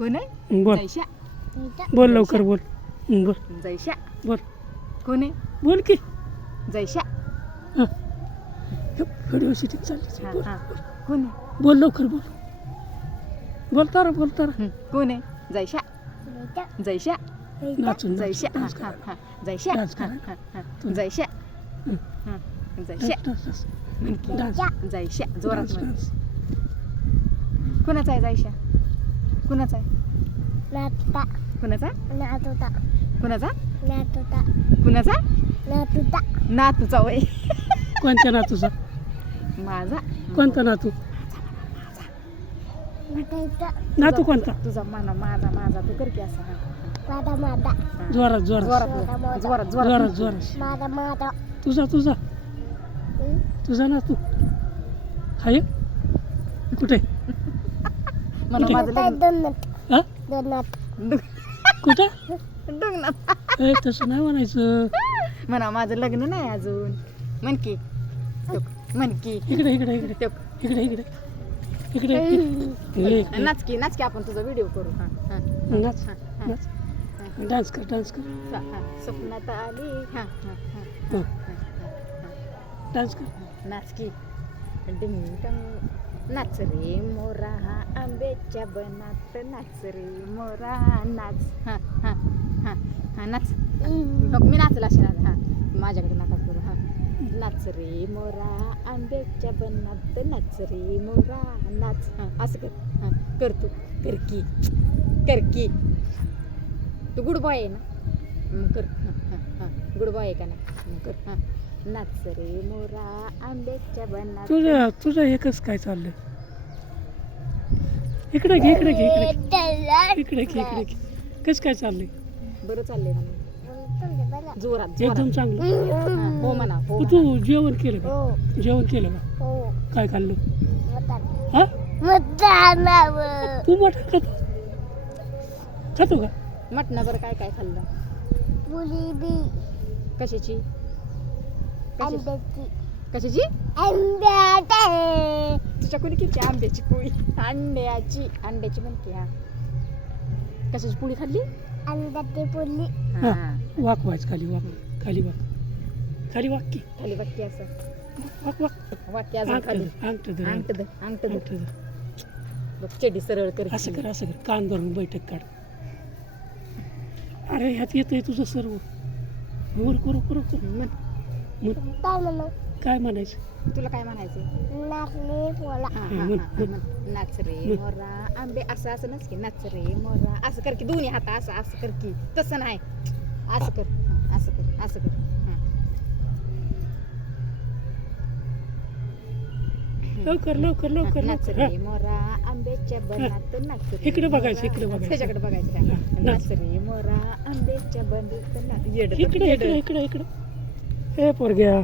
कोण आहे बोल जैशा बोल लवकर बोल बोल जैशा बोल कोण आहे बोल की जैशा व्हिडिओ शूटिंग चालली हा बोल हा कोण आहे बोल लवकर बोल बोलता रा कोण आहे जैशा जैशा नाचून जैशा हा डान्स हा कर हा जैशा डान्स हा करा. हा हा जैशा हा जैशा डान्स म्हणकी. जैशा जोरात डान्स म्हण. डान्स कुणाचा आहे जैशा कुणाचा आहे नातुता कुणाचा नातुता कुणाचा नातुता कुणाचा नातुता नातूचा वय कोणत्या नातूचा माझा कोणता नातू नातुता नातू कोणता तुझा माना माझा माझा तू कर की असं हा. मादा मादा जोरात जोरात जोरात जोरात जोरात जोरात जोरात मादा मादा तुझा तुझा तुझा नातू हाय कुठे म्हणा माझं लग्न दोन्नात हा दोन्नात कुठं डोंगणात ए तसं नाही म्हणायचं म्हणा माझं लग्न नाही अजून म्हण की म्हण की इकडे इकडे इकडे इकडे इकडे इकडे इकडे नाच की आपण तुझा व्हिडिओ करू हा हा नाच नाच डान्स कर डान्स कर हा, हा. स्वप्नात आली हा हा हा हं, हा, हा. डान्स कर नाच की डिंग नाच रे मोरा आंब्याच्या बनात नाच रे मोरा नाच हा हा हा हा नाच नको मी नाचला असे ना हा माझ्याकडे नका करू हा नाच रे मोरा आंब्याच्या बनात नाच रे मोरा नाच हा असं कर हा कर तू कर की तू गुड बॉय आहे ना मग कर हा हा हा गुड बॉय आहे का ना मग कर हा नाच रे मोरा आंब्याच्या बनात तुझं एकच काय चाललंय इकडे घे इकडे घे इकडे घे इकडे घे कसं काय चाललंय बरं चाललंय ना मग जोरात एकदम जोरात चांगलं हा, हो म्हणा हो म्हणा. तू जेवण केलं का हो जेवण केलं का हो काय खाल्लं मटण हा मटण तू मटण खातो खातो का मटणा बरं काय काय खाल्लं पुरी बी कशाची अंड्याची कशाची अंड्याची तुझ्या कोणी किती आंब्याची पोळी अंड्याची म्हणते हा कशाची पोळी खाल्ली अंड्याची पुरी हा हा वाक व्हायचं खाली वाक खाली वाक खाली वाक की खाली वाक्य असं वाक वाक वाक्य अजून खाली अंगठ धर अंगठ धर अंगठ धर बघ चेडी सरळ कर असं कर असं कर कान धरून बैठक काढ अरे ह्यात येतंय तुझं सर्व वर करू करू करू म्हण. काय म्हणू काय म्हणायचं तुला काय म्हणायचं नाचणी पोला हा, हा, हा, म्हण, हा, म्हण. म्हण. नाच रे मोरा आंबे असं असं नच की नाच रे मोरा असं कर की दोन्ही हात असं असं कर की तसं नाही असं कर हा, असं कर असं कर हा. लवकर लवकर लवकर नाच लवकर रे मोरा आंब्याच्या बनात नाच रे इकडे बघायचं, मोरा. इकडे बघायचं. त्याच्याकडे बघायचं काय हा, नाच रे मोरा आंब्याच्या बनात नाच येडं तर इकडे येडं. इकडे इकडे इकडे हे पोरग्या